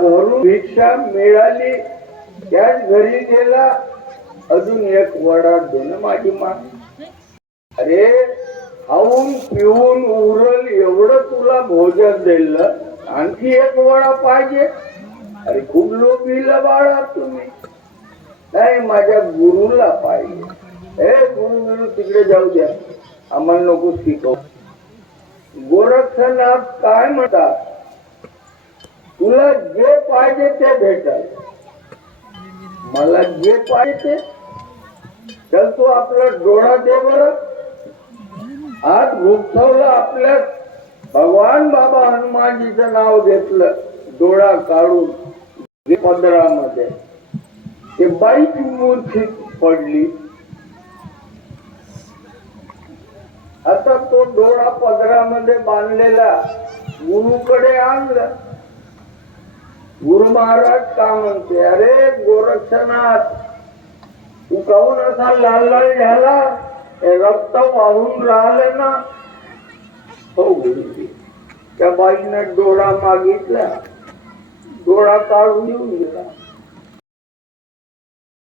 घरून भिक्षा मिळाली त्याच घरी गेला, अजून एक वडा दे ना माझी मा. अरे खाऊन पिऊन उरल एवढं तुला भोजन दिलं, आणखी एक वडा पाहिजे? अरे खूप लोभीला बाळा तुम्ही. नाही माझ्या गुरुला पाहिजे. गुरु तिकडे जाऊ द्या, आम्हाला नको शिकव. गोरक्षनाथ काय म्हणतात, तुला जे पाहिजे ते भेटल, मला जे पाहिजे चल तू आपला डोळा दे बर. आज भूपसवला आपल्या भगवान बाबा हनुमानजीचं नाव घेतलं, डोळा काढून पदरामध्ये ते बाईची मूर्ती पडली. आता तो डोळा पदरामध्ये बांधलेला गुरुकडे आणलं. गुरु महाराज का म्हणते, अरे गोरक्षनाथ तू काहून असा लाल लाल झाला, रक्त वाहून राहिले ना? हो गुरुजी. त्या बाईने डोळा मागितला, डोळा काढून येऊन गेला.